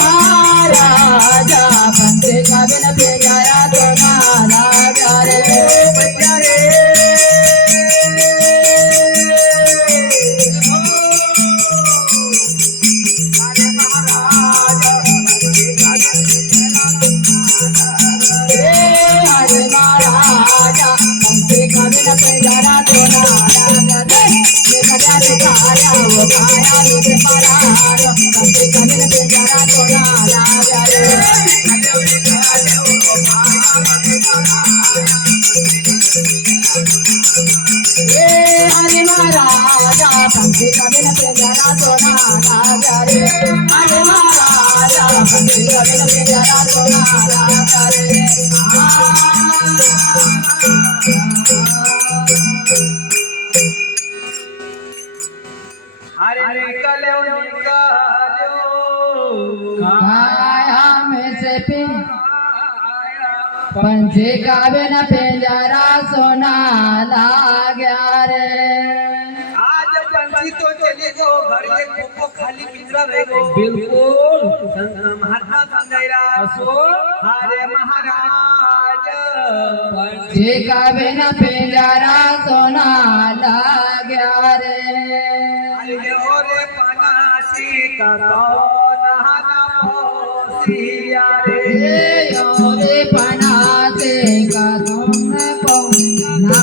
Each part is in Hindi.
महाराजा बंदे का बिन बेजारा तो नाला प्यारे पंछी का बिन पिंजरा सोना लाग्या रे। आज पंछी तो चले गो घर ये खूब खाली पिंजरा रह गो। बिल्कुल महात्मा समझाइरा हरे महाराज पंछी का बिन पिंजरा सोना लाग्या रे। अरे ओरे पनाची का नहाना पोसिया रे ओरे पनाचे का तुम पौना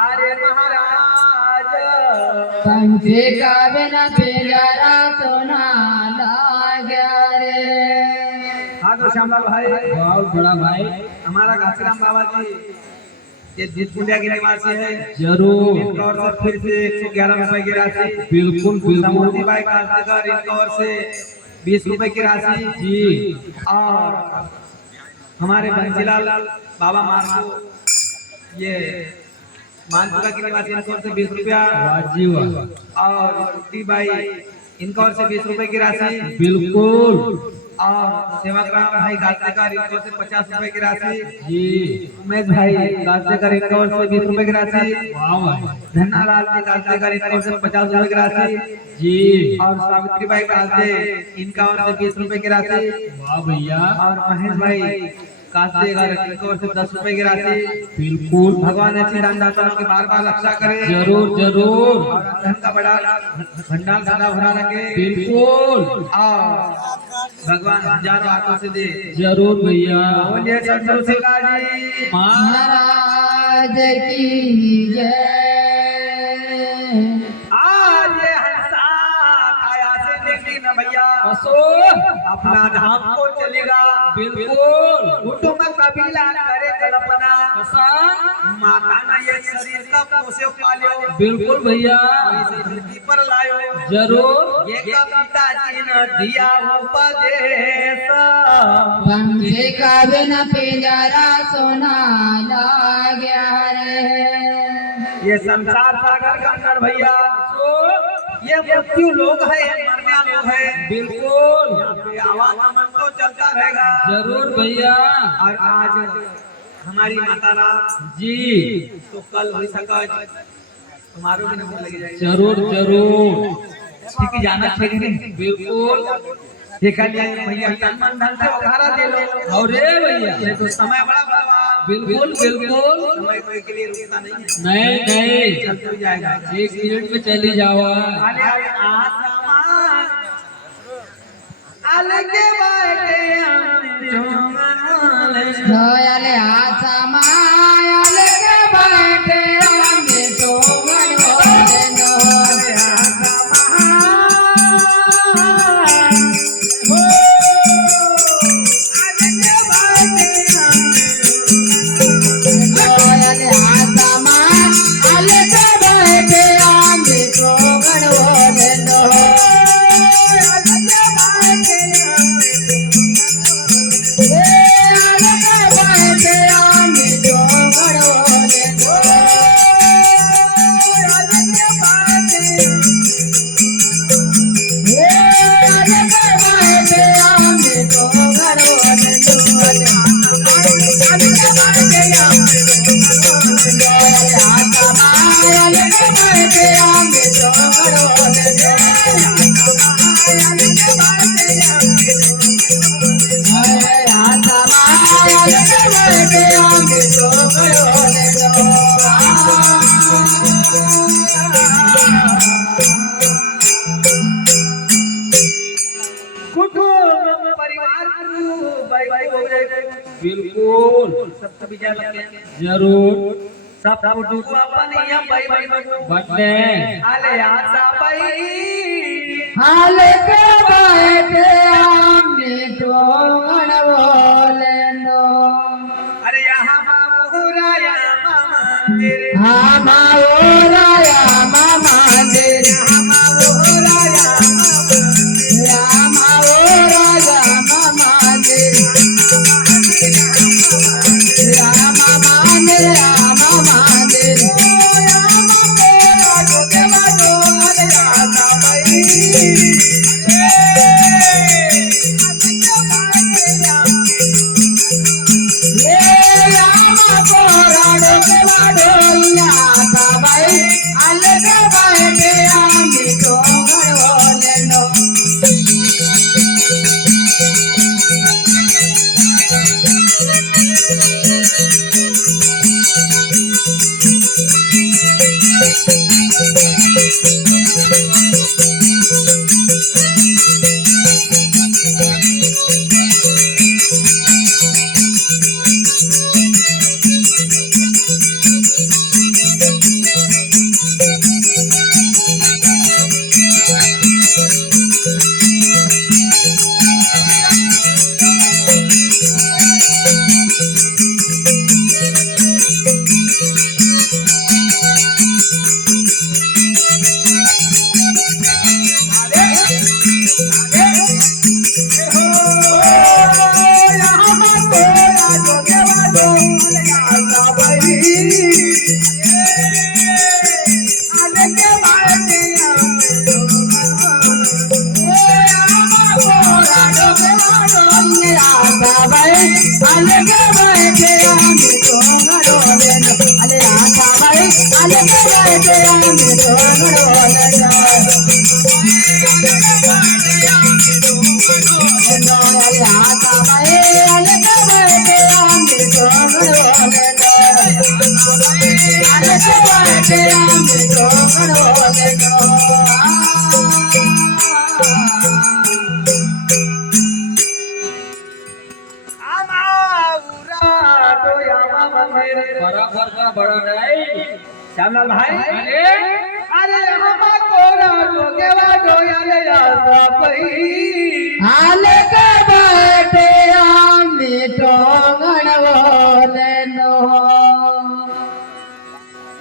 अरे महाराज पंछी का बिना पिंजरा सोना लाग्या रे। हाँ तो श्यामलाल भाई बहुत बड़ा भाई हमारा घासीराम बाबा जी ये जितपुलिया के निवासी है। जरूर इनका और से फिर से 111 रुपए की राशि बिल्कुल समूर्ति भाई काश्तकार इनका और से 20 रुपए की राशि जी। और हमारे बंसीलाल बाबा मार्को ये मानपुरा के निवासी इनका और से 20 रुपया और टी भाई इनका और से 20 रुपए की राशि बिल्कुल और सेवाग्राम भाई गाजरेकर इनको से 50 रुपए की राशि, जी उमेश भाई गाजरेकर इनको से 20 रुपए की राशि, वाह भाई धन्नालाल जी गाजरेकर इनको से 50 रुपए की राशि, जी और सावित्री भाई गाजरे इनका ओर से 20 रुपए की राशि, वाह भैया और महेश भाई गाजरेकर इनको ओर से 10 रुपए की राशि। बिल्कुल भगवान ऐसी दानदाताओं की बार बार रक्षा करे, जरूर जरूर और धन का बड़ा भंडार सदा भरा रखे, बिल्कुल और भगवान हजारों हाथों से दे। जरूर भैया बोलिए संत तुलसीदास जी महाराज की जय। आज ये हंसा आया से देखी न भैया असो अपना धाम को चलेगा, बिल्कुल कुटुंब कबीला करे कल्पना, ऐसा माता ने ये शरीर का पोसे पालियो, बिल्कुल भैया इसे धरती पर लायो, जरूर ये पिताजी ने दिया उपदेश, पंछी का बिना पिंजरा सोना लाग्या रे। ये संसार सागर का अंदर भैया ये मृत्यु लोग है, मरने लोग है, बिल्कुल ये आवागमन तो चलता रहेगा। जरूर भैया और आज हमारी माता राम जी तो कल हो सका तुम्हारो भी नंबर लग जाएगा, जरूर जरूर ठीक है जाना चाहिए, बिल्कुल देखा जाए भैया तन मन धन से उधारा दे लो, और रे भैया ये तो समय बड़ा बलवान, बिल्कुल बिल्कुल समय कोई के लिए रुकता नहीं है, नहीं नहीं चलते जाएगा। 1 मिनट में चली जावा आले आले आसमान आले के बाटे चोंगन दयाले आसमा आले के बाटे आमे तो गणोले नो दयाले आसमा आले के बाटे आमे तो गणोले नो कुटुंब परिवार बिल्कुल सब विजय लगे जरूर सब कुटुंब अपन या भाई भाई बटे आले आशा भाई हाल के बाटे आमे तो गणोले नो अरे यहाँ मामुराया मंदिर राया मामा दे रामा राजा मामा दे रामा दे बराबर का बड़ा नहीं श्यामलाल भाई अरे हम कोरा डोगेवा डोया आशा पही हाल के बैठे आमी टोंगण बोले नो।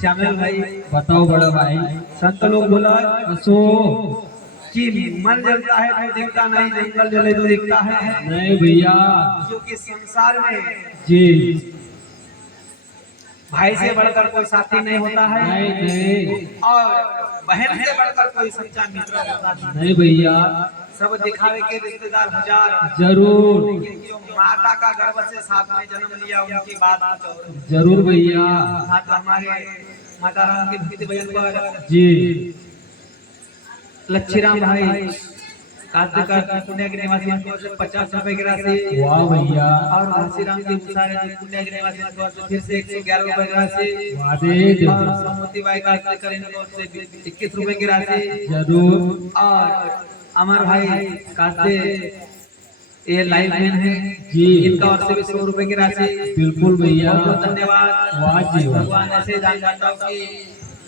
श्यामलाल भाई बताओ बड़ा भाई। संत लोग बोला असो कि मन जलता है तो दिखता नहीं, जंगल जले तो दिखता है, नहीं भैया क्योंकि संसार में जी भाई से बढ़कर कोई साथी नहीं होता है नहीं नहीं और बहन से बढ़कर कोई सच्चा मित्र होता है। नहीं भैया सब दिखावे के रिश्तेदार हजार, जरूर लेकिन जो माता का गर्भ से साथ में जन्म लिया उनकी बात कुछ और है। जरूर भैया हाँ, तो हमारे माता राम के भक्ति भजन पर जी लच्छीराम भाई काश्तकार पुण्य के निवासी को 50 रुपए की राशि वाह भैया और घासीराम जी उसारे जी पुण्य के निवासी को फिर से 111 रुपए की राशि वादे और समूति बाई काश्तकार इनको से 21 रुपए की राशि जरूर और अमर भाई कास्ते ये लाइव मैन है जी इनका और से भी 100 रुपए की राशि। बिल्कुल भैया बहुत बहुत धन्यवाद। वाह जी वाह भगवान ऐसे दानदाताओं की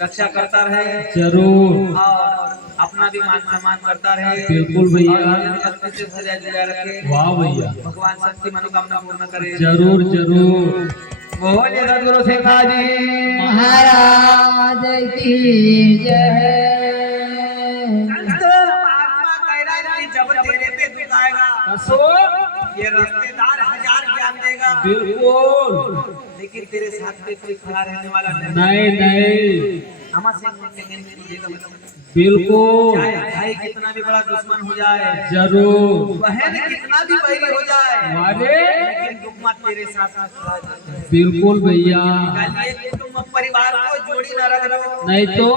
रक्षा करता रहे जरूर और अपना भी मान सम्मान करता रहे। बिल्कुल भैया और अच्छे से सजा दिया रखे। वाह भैया भगवान सबकी मनोकामना पूर्ण करे। जरूर जरूर बोलिए सदगुरु सिंह जी महाराज की जय। संत महात्मा कह रहा है कि जब तेरे पे दुख आएगा असो ये रिश्तेदार हजार ज्ञान देगा, बिल्कुल लेकिन तेरे साथ में कोई खड़ा रहने वाला नहीं। नहीं नहीं हमारे बिल्कुल चाहे भाई कितना भी बड़ा दुश्मन हो जाए, जरूर बहन कितना भी बैरी हो जाए, वादे लेकिन दुख मत तेरे साथ साथ खड़ा है। बिल्कुल भैया कल ये कुटुंब परिवार को जोड़ी न रख दो, नहीं तो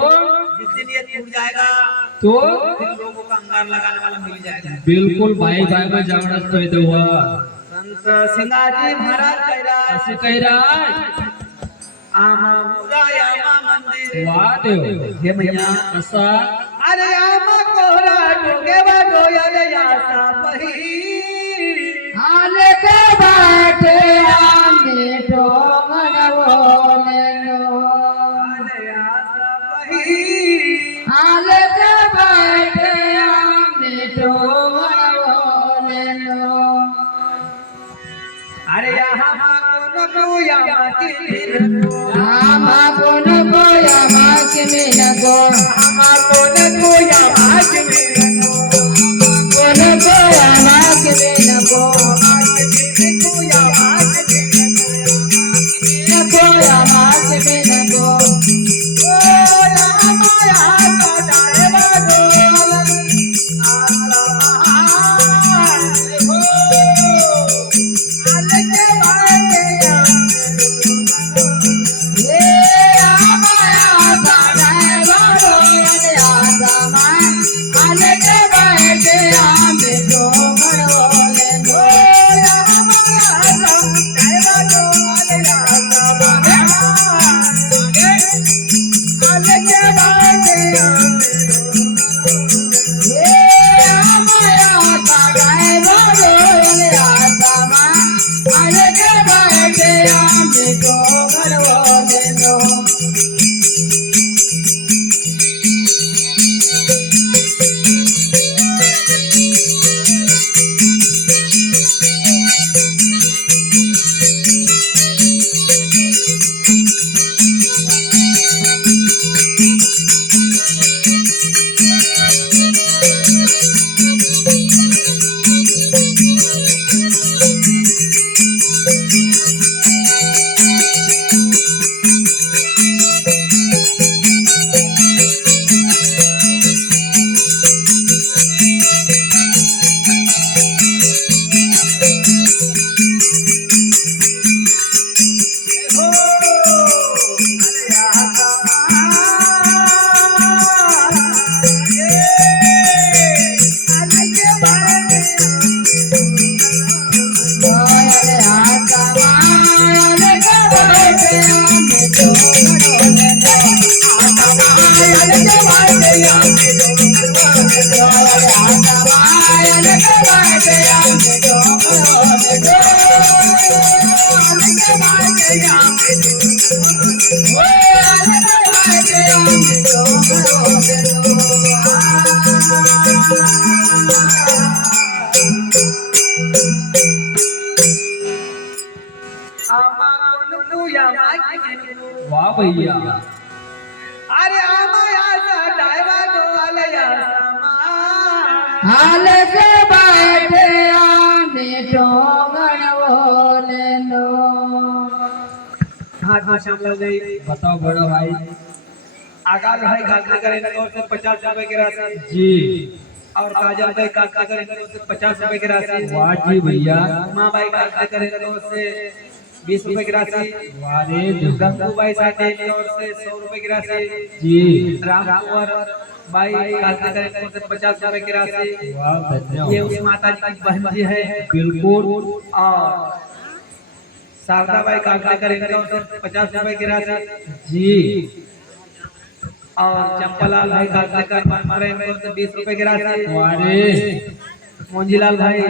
जिस दिन ये टूट जाएगा तो फिर लोगों का अंगार लगाने वाला मिल जाएगा। बिल्कुल भाई भाई में जावड़ा तो हुआ संत सिंगाजी महाराज कह रहा है, ऐसे कह रहा है आमा मुराय आमा मंदिर वाह देव हे मैया ऐसा अरे आमा कोरा डोगे वा डोया रे आशा पही हाल के बैठे आमी टोंगण बोले नो। अरे आशा पही हाल के बैठे आमी टोंगण बोले नो। अरे यहाँ मानो को या की आमा कोन को यामा के मिन को आमा को या आज में कोन को यामा के मिन को को या आज मिन को यामा के मिन को ओ रामा या तो जाए बागो भैया अरे आमायाचा डायवा डोलया समान हाल के बैठे आने टोंगण बोले लो हाथ में शब्द गई बताओ बड़ा भाई आगाज भाई खाते करें और से 50 रुपए की राशि जी और काजल भाई खाते करें और से 50 रुपए की राशि वाह जी भैया माँ भाई खाते करें और से 20 रुपए की राशि वाह रे दुर्गा गंगू भाई साथे और से 100 रुपए की राशि जी राम कुंवर भाई खाते करें और से 50 रुपए की राशि वाह ये धन्यवाद उस माता जी की बहन जी है बिल्कुल और शारदा भाई खाते करें और से 50 रुपए की राशि जी और चंपालाल भाई खाते कर प्रेम और से 20 रुपए की राशि वाह रे मोंजीलाल भाई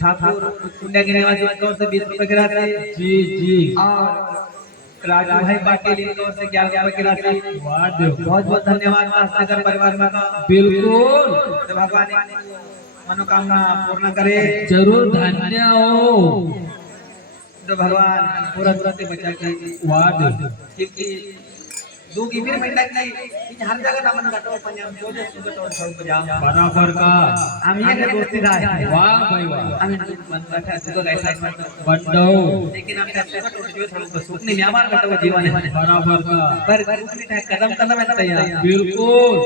ठाकुर कुंडा के निवासी की ओर से 20 रुपए की राशि जी जी और राजू भाई पाटिल की ओर से 11 रुपए की राशि वाह देव बहुत बहुत धन्यवाद मास्टर परिवार में का बिल्कुल तो भगवान मनोकामना पूर्ण करे जरूर धन्य हो तो भगवान पूरा से बचा के वाह देव क्योंकि दो गिबिर महिला की इन हर जगह नामन काटो पंजाब जो जो सुगत और सब बजाओ बराबर का हम ये दोस्ती था वाह भाई वाह हम मन बैठा सुगत ऐसा बंदो लेकिन हम कैसे तो जो हम सुख नहीं हमार कटो जीवन है बराबर का पर कदम कदम है तैयार बिल्कुल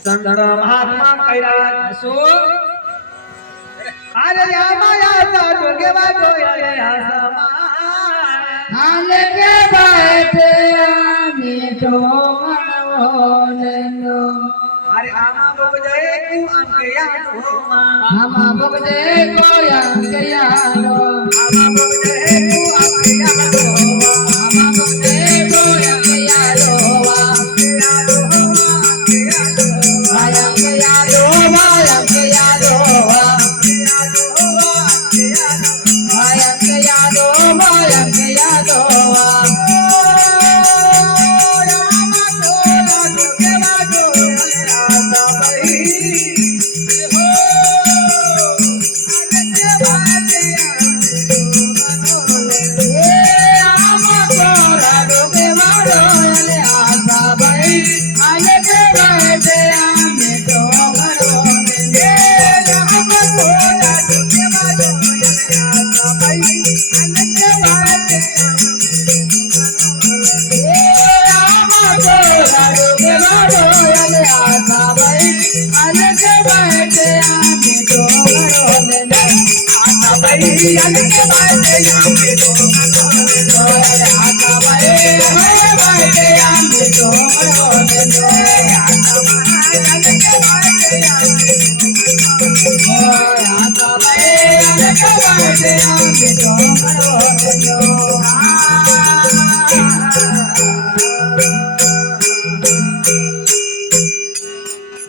संत महात्मा कैलाश सो अरे माया सा दुर्गे बाजो अरे आसमान हाल के बैठे आने टोंगण बोले लो अरे आमा बोग जाए तू अंके याद हो हम बगदे को अंग यारो आमा बोग जाए तू अंके याद हो हम बगदे को अंग यारो अंके याद हो अंग यारो अंग यारो अंग यारो अंग यारो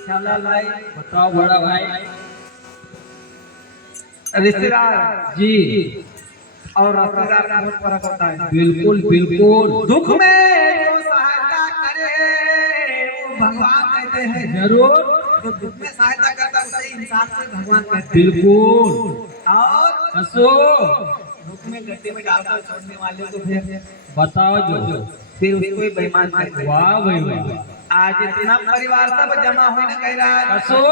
श्यामलाल भाई बताओ बड़ा भाई रिश्तेदार जी और रिश्तेदार का बहुत फर्क होता है बिल्कुल बिल्कुल दुख में जो सहायता करे वो भगवान कहते हैं जरूर जो दुख में सहायता करता है उसे इंसान से भगवान कहते हैं बिल्कुल और हंसो दुख में गड्ढे में डालकर छोड़ने वाले को फिर बताओ जो फिर उसको ही बेईमान कहते हैं वाह भाई वाह आज इतना परिवार सब जमा होने कह रहा है हंसो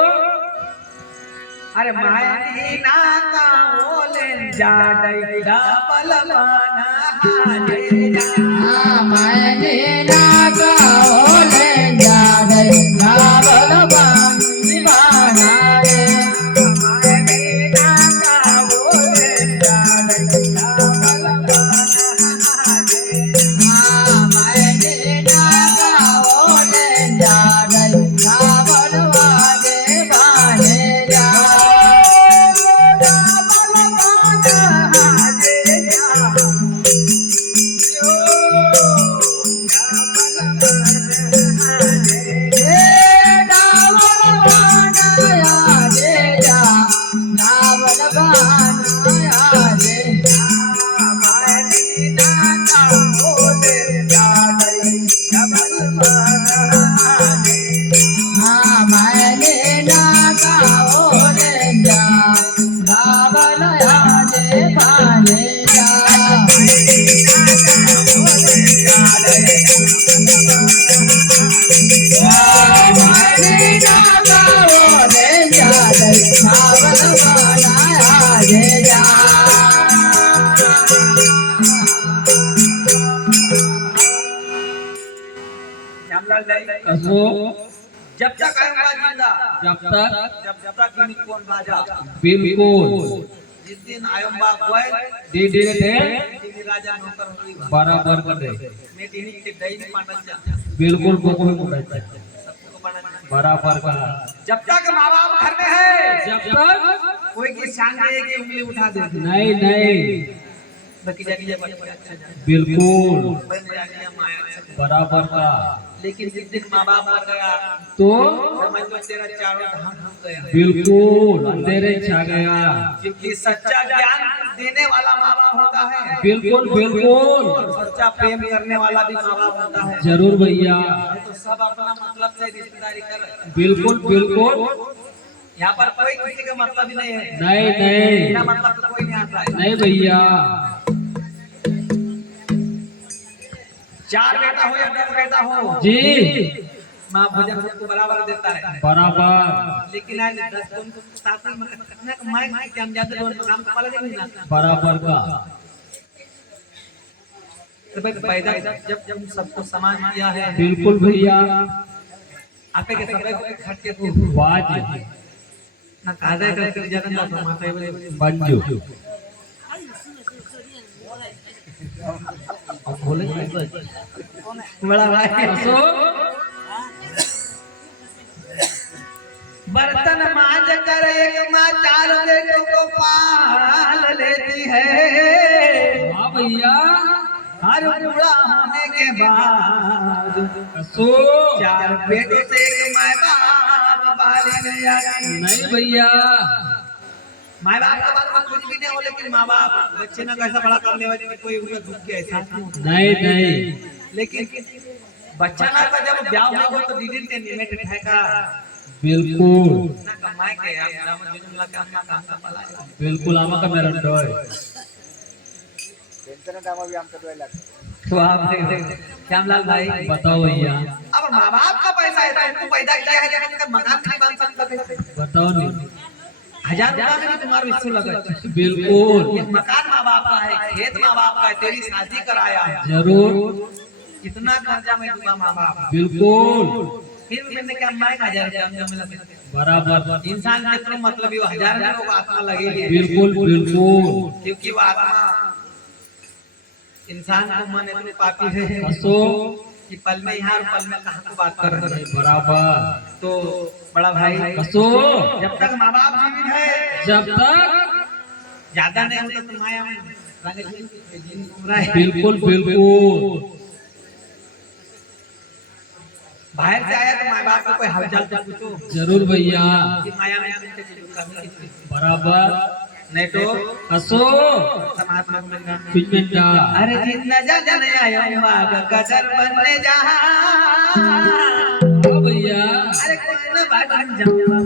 अरे मायनी ना का बोले जा दई डबल बना हाले जा मैंने नागा ओले जागे नावल बानी बाना रे मायनी ना का बोले जा दई डबल बना हाले मैंने नागा ओले जागे नावल बाने बाने जा डबल बना हाले जा श्यामलाल भाई कसो जब तक आऊंगा जिंदा जब तक जब तक गिनी कौन राजा बिल्कुल जिस दिन आयम्बा गोयल दीदी थे दीदी राजा नौकर होगी बराबर कर दे मैं दीदी के दही नहीं पाना बिल्कुल कोको सबको पाना बराबर का जब तक माँ बाप घर में है जब तक कोई की शान है कि उंगली उठा दे नहीं नहीं बाकी जाके अच्छा बिल्कुल माया बराबर का लेकिन जिस दिन माँ बाप मर गया तो समझ लो तेरा चारों धाम हो गया बिल्कुल अंधेरे छा गया क्योंकि सच्चा ज्ञान देने वाला माँ बाप होता है बिल्कुल बिल्कुल सच्चा प्रेम करने वाला भी माँ बाप होता है जरूर भैया तो सब अपना मतलब से रिश्तेदारी कर बिल्कुल बिल्कुल यहाँ पर कोई किसी का मतलब ही नहीं है नहीं नहीं बिना मतलब तो कोई नहीं आता है नहीं भैया चार बेटा हो या 10 बेटा हो जी माँ भोजन सबको बराबर देता है बराबर लेकिन आज 10 तुमको साथ में कितना कमाए कि हम जाते लोग काम का वाला नहीं ना बराबर का तो भाई पैदा जब जब सबको समान किया है बिल्कुल भैया आपे के सब खर्च के वाज ना कायदा करके ज्यादा ना समाता है मंजू अब बोले बड़ा भाई सो बर्तन मांज कर एक माँ चार बेटों को पाल लेती है हाँ भैया हर बूढ़ा होने के बाद सो चार बेटों से एक माँ बाप पाले जाती नहीं भैया माँ बाप का बात में कुछ भी नहीं हो लेकिन माँ बाप बच्चे ना कैसा बड़ा करने वाले कोई उनका दुख के एहसास नहीं होता नहीं नहीं लेकिन बच्चा ना का जब ब्याह होगा तो दीदी ने निमेट ठेका बिल्कुल ना कमाए के आप राम जी ने काम ना काम का पाला बिल्कुल आमा का मेरा डर तो आप श्यामलाल भाई बताओ भैया अब माँ बाप का पैसा है तुमको पैदा किया है जब तक मकान नहीं बन सकता बताओ नहीं 1000 रुपया में भी तुम्हारा विश्व लगा बिल्कुल ये मकान माँ बाप का है खेत माँ बाप का है तेरी शादी कराया जरूर कितना खर्चा में दूंगा माँ बाप बिल्कुल फिर मैंने क्या मैं 1000 रुपया में मिला बराबर इंसान के तो मतलब ये 1000 में को आत्मा लगेगी बिल्कुल बिल्कुल क्योंकि वो आत्मा इंसान को मन इतने पापी है सो कि पल में यहाँ पल में कहाँ को बात कर रहे हैं बराबर तो बड़ा भाई कसो जब तक माँ बाप जीवित है जब तक ज्यादा नहीं होता तो माया में बिल्कुल बिल्कुल बाहर से आया तो माँ बाप को कोई हालचाल तो पूछो जरूर भैया कि माया में तुमसे कुछ कमी कितनी बराबर नहीं तो कसो समात्मा में ना कुछ मिनटा अरे जिंदा जन आया हुआ कदर बनने जा हाँ भैया अरे कोई ना बात जाऊंगा